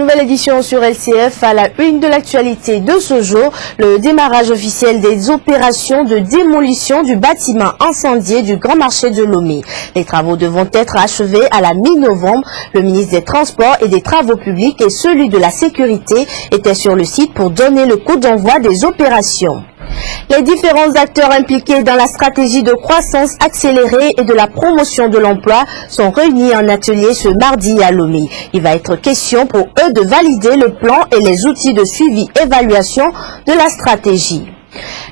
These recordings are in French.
Nouvelle édition sur LCF à la une de l'actualité de ce jour, le démarrage officiel des opérations de démolition du bâtiment incendié du Grand Marché de Lomé. Les travaux devront être achevés à la mi-novembre. Le ministre des Transports et des Travaux publics et celui de la Sécurité étaient sur le site pour donner le coup d'envoi des opérations. Les différents acteurs impliqués dans la stratégie de croissance accélérée et de la promotion de l'emploi sont réunis en atelier ce mardi à Lomé. Il va être question pour eux de valider le plan et les outils de suivi-évaluation de la stratégie.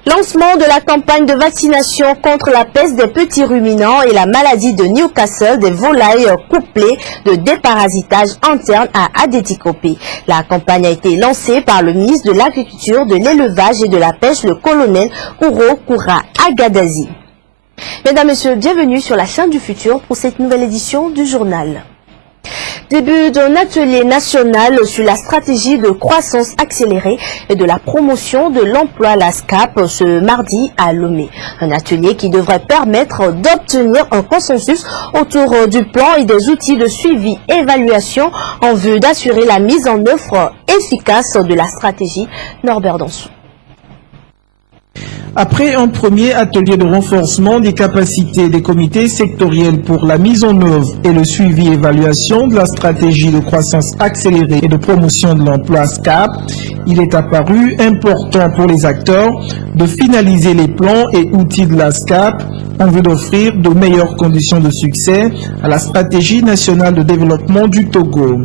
Lancement de la campagne de vaccination contre la peste des petits ruminants et la maladie de Newcastle des volailles couplée de déparasitage interne à Adéticopé. La campagne a été lancée par le ministre de l'Agriculture, de l'Élevage et de la Pêche, le colonel Kouro Koura Agadazi. Mesdames et messieurs, bienvenue sur la chaîne du futur pour cette nouvelle édition du journal. Début d'un atelier national sur la stratégie de croissance accélérée et de la promotion de l'emploi, la SCAP, ce mardi à Lomé. Un atelier qui devrait permettre d'obtenir un consensus autour du plan et des outils de suivi-évaluation en vue d'assurer la mise en œuvre efficace de la stratégie. Norbert Dansou. Après un premier atelier de renforcement des capacités des comités sectoriels pour la mise en œuvre et le suivi-évaluation de la stratégie de croissance accélérée et de promotion de l'emploi SCAP, il est apparu important pour les acteurs de finaliser les plans et outils de la SCAP en vue d'offrir de meilleures conditions de succès à la stratégie nationale de développement du Togo.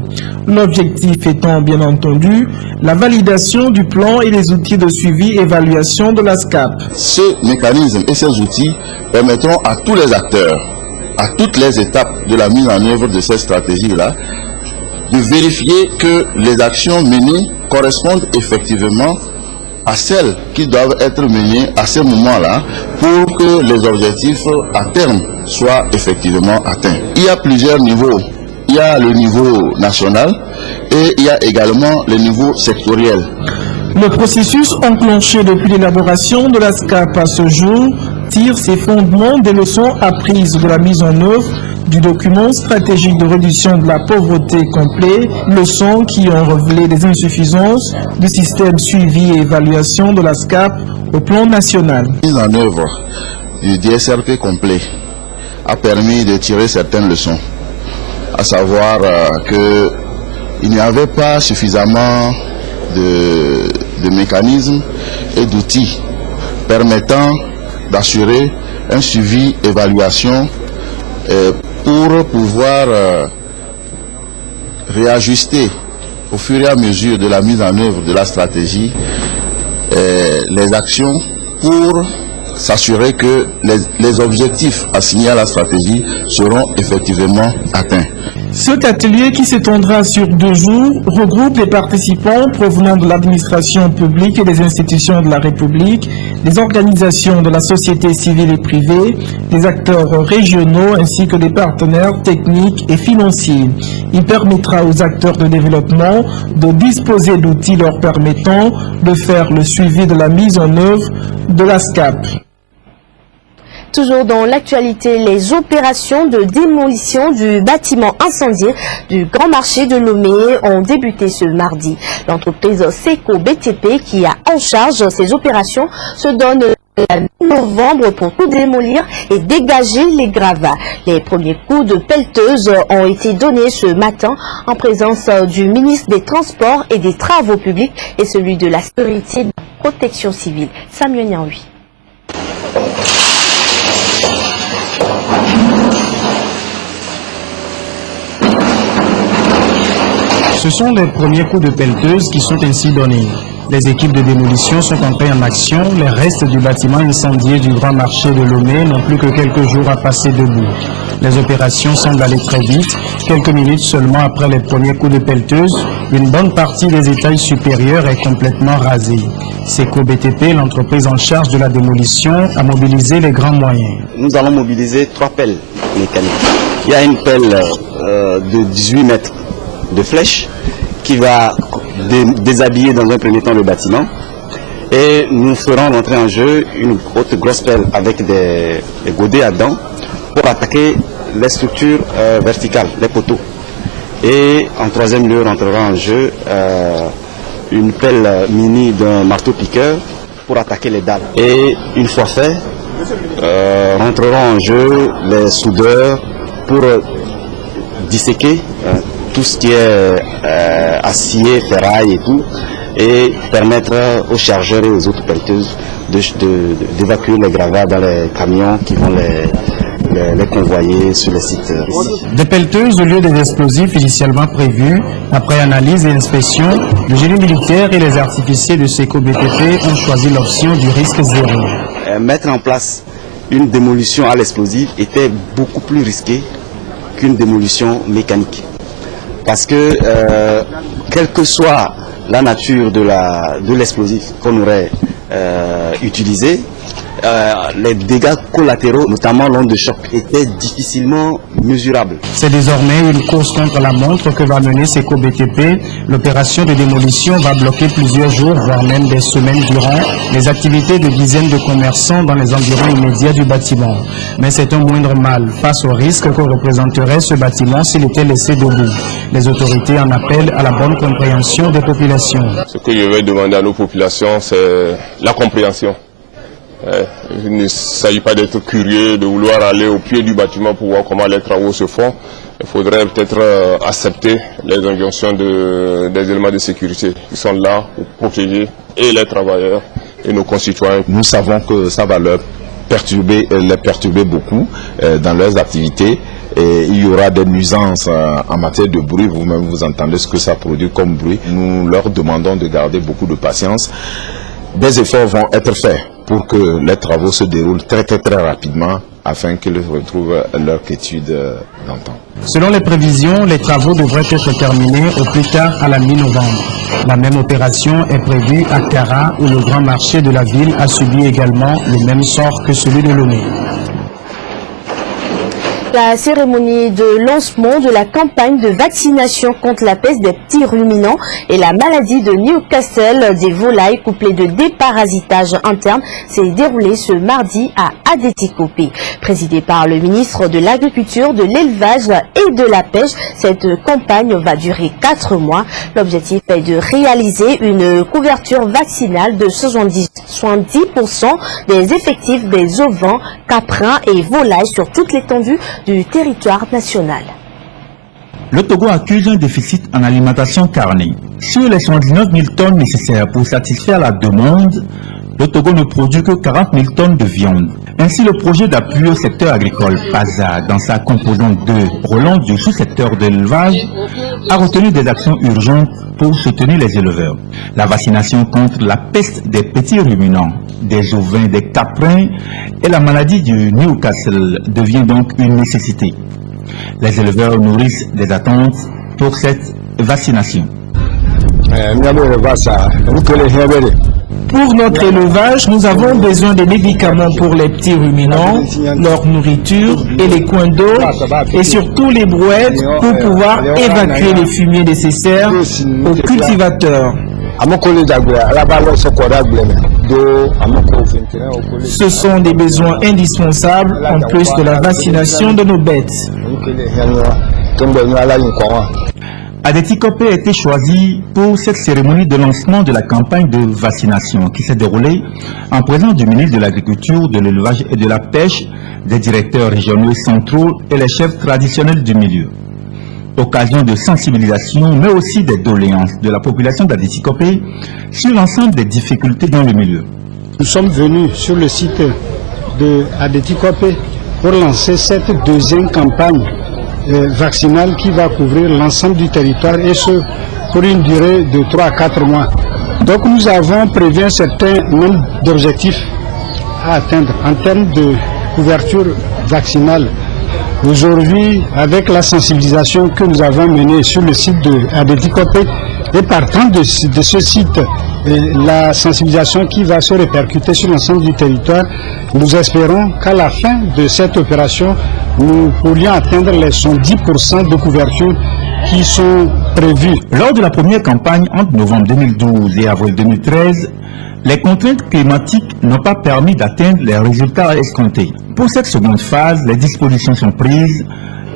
L'objectif étant bien entendu la validation du plan et les outils de suivi-évaluation de la SCAP. Ce mécanisme et ces outils permettront à tous les acteurs, à toutes les étapes de la mise en œuvre de cette stratégie-là, de vérifier que les actions menées correspondent effectivement à celles qui doivent être menées à ce moment-là pour que les objectifs à terme soient effectivement atteints. Il y a plusieurs niveaux. Il y a le niveau national et il y a également le niveau sectoriel. Le processus enclenché depuis l'élaboration de la SCAP à ce jour tire ses fondements des leçons apprises de la mise en œuvre du document stratégique de réduction de la pauvreté complet, leçons qui ont révélé des insuffisances du système suivi et évaluation de la SCAP au plan national. La mise en œuvre du DSRP complet a permis de tirer certaines leçons, à savoir qu'il n'y avait pas suffisamment de mécanismes et d'outils permettant d'assurer un suivi, évaluation pour pouvoir réajuster au fur et à mesure de la mise en œuvre de la stratégie les actions pour s'assurer que les objectifs assignés à la stratégie seront effectivement atteints. Cet atelier, qui s'étendra sur 2 jours, regroupe les participants provenant de l'administration publique et des institutions de la République, des organisations de la société civile et privée, des acteurs régionaux ainsi que des partenaires techniques et financiers. Il permettra aux acteurs de développement de disposer d'outils leur permettant de faire le suivi de la mise en œuvre de la SCAP. Toujours dans l'actualité, les opérations de démolition du bâtiment incendié du Grand Marché de Lomé ont débuté ce mardi. L'entreprise Seco BTP, qui a en charge ces opérations, se donne la novembre pour tout démolir et dégager les gravats. Les premiers coups de pelleteuse ont été donnés ce matin en présence du ministre des Transports et des Travaux publics et celui de la Sécurité et de la Protection civile, Samuel Nyaoui. Ce sont les premiers coups de pelleteuse qui sont ainsi donnés. Les équipes de démolition sont entrées en action. Les restes du bâtiment incendié du Grand Marché de Lomé n'ont plus que quelques jours à passer debout. Les opérations semblent aller très vite. Quelques minutes seulement après les premiers coups de pelleteuse, une bonne partie des étages supérieurs est complètement rasée. Seco BTP, l'entreprise en charge de la démolition, a mobilisé les grands moyens. Nous allons mobiliser 3 pelles mécaniques. Il y a une pelle de 18 mètres de flèche qui va déshabiller dans un premier temps le bâtiment, et nous ferons rentrer en jeu une autre grosse pelle avec des godets à dents pour attaquer les structures verticales, les poteaux. Et en troisième lieu rentrera en jeu une pelle mini d'un marteau-piqueur pour attaquer les dalles. Et une fois fait, rentreront en jeu les soudeurs pour disséquer tout ce qui est acier, ferraille et tout, et permettre aux chargeurs et aux autres pelleteuses d'évacuer les gravats dans les camions qui vont les convoyer sur les sites. Des pelleteuses au lieu des explosifs initialement prévus. Après analyse et inspection, le génie militaire et les artificiers de SECO BTP ont choisi l'option du risque zéro. Mettre en place une démolition à l'explosif était beaucoup plus risqué qu'une démolition mécanique. Parce que, quelle que soit la nature de l'explosif qu'on aurait utilisé, les dégâts collatéraux, notamment l'onde de choc, étaient difficilement mesurables. C'est désormais une course contre la montre que va mener SECO BTP. L'opération de démolition va bloquer plusieurs jours, voire même des semaines durant, les activités de dizaines de commerçants dans les environs immédiats du bâtiment. Mais c'est un moindre mal face au risque que représenterait ce bâtiment s'il était laissé debout. Les autorités en appellent à la bonne compréhension des populations. Ce que je vais demander à nos populations, c'est la compréhension. Il ne s'agit pas d'être curieux, de vouloir aller au pied du bâtiment pour voir comment les travaux se font. Il faudrait peut-être accepter les injonctions des éléments de sécurité qui sont là pour protéger et les travailleurs et nos concitoyens. Nous savons que ça va les perturber beaucoup dans leurs activités. Et il y aura des nuisances en matière de bruit. Vous-même, vous entendez ce que ça produit comme bruit. Nous leur demandons de garder beaucoup de patience. Des efforts vont être faits pour que les travaux se déroulent très rapidement afin qu'ils retrouvent leur quiétude d'antan. Selon les prévisions, les travaux devraient être terminés au plus tard à la mi-novembre. La même opération est prévue à Kara, où le grand marché de la ville a subi également le même sort que celui de Lomé. La cérémonie de lancement de la campagne de vaccination contre la peste des petits ruminants et la maladie de Newcastle des volailles couplée de déparasitage interne s'est déroulée ce mardi à Adétikopé. Présidée par le ministre de l'Agriculture, de l'Élevage et de la Pêche, cette campagne va durer 4 mois. L'objectif est de réaliser une couverture vaccinale de 70% des effectifs des ovins, caprins et volailles sur toute l'étendue du territoire national. Le Togo accuse un déficit en alimentation carnée. Sur les 79 000 tonnes nécessaires pour satisfaire la demande, le Togo ne produit que 40 000 tonnes de viande. Ainsi, le projet d'appui au secteur agricole PASA, dans sa composante 2, relance du sous-secteur de l'élevage, a retenu des actions urgentes pour soutenir les éleveurs. La vaccination contre la peste des petits ruminants, des ovins, des caprins et la maladie du Newcastle devient donc une nécessité. Les éleveurs nourrissent des attentes pour cette vaccination. Pour notre élevage, nous avons besoin de médicaments pour les petits ruminants, leur nourriture et les coins d'eau, et surtout les brouettes pour pouvoir évacuer les fumiers nécessaires aux cultivateurs. Ce sont des besoins indispensables en plus de la vaccination de nos bêtes. Adétikopé a été choisi pour cette cérémonie de lancement de la campagne de vaccination qui s'est déroulée en présence du ministre de l'Agriculture, de l'Élevage et de la Pêche, des directeurs régionaux et centraux et les chefs traditionnels du milieu. Occasion de sensibilisation, mais aussi des doléances de la population d'Adétikopé sur l'ensemble des difficultés dans le milieu. Nous sommes venus sur le site de Adétikopé pour lancer cette deuxième campagne vaccinale qui va couvrir l'ensemble du territoire et ce pour une durée de 3 à 4 mois. Donc nous avons prévu un certain nombre d'objectifs à atteindre en termes de couverture vaccinale. Aujourd'hui, avec la sensibilisation que nous avons menée sur le site de Adétikopé et partant de ce site, la sensibilisation qui va se répercuter sur l'ensemble du territoire, nous espérons qu'à la fin de cette opération, nous pourrions atteindre les 110% de couverture qui sont prévus. Lors de la première campagne entre novembre 2012 et avril 2013, les contraintes climatiques n'ont pas permis d'atteindre les résultats escomptés. Pour cette seconde phase, les dispositions sont prises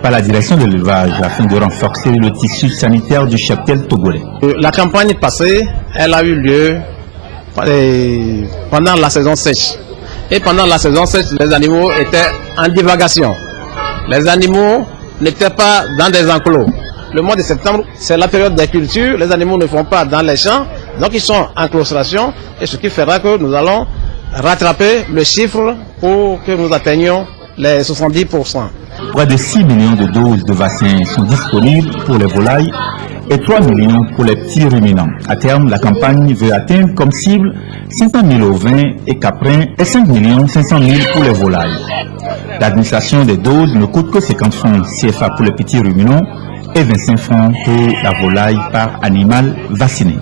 par la direction de l'élevage afin de renforcer le tissu sanitaire du cheptel togolais. La campagne passée, elle a eu lieu pendant la saison sèche. Et pendant la saison sèche, les animaux étaient en divagation. Les animaux n'étaient pas dans des enclos. Le mois de septembre, c'est la période des cultures. Les animaux ne font pas dans les champs, donc ils sont en claustration. Et ce qui fera que nous allons rattraper le chiffre pour que nous atteignions les 70%. Près de 6 millions de doses de vaccins sont disponibles pour les volailles et 3 millions pour les petits ruminants. À terme, la campagne veut atteindre comme cible 500 000 ovins et caprins et 5 500 000 pour les volailles. L'administration des doses ne coûte que 50 francs CFA pour les petits ruminants et 25 francs pour la volaille par animal vacciné.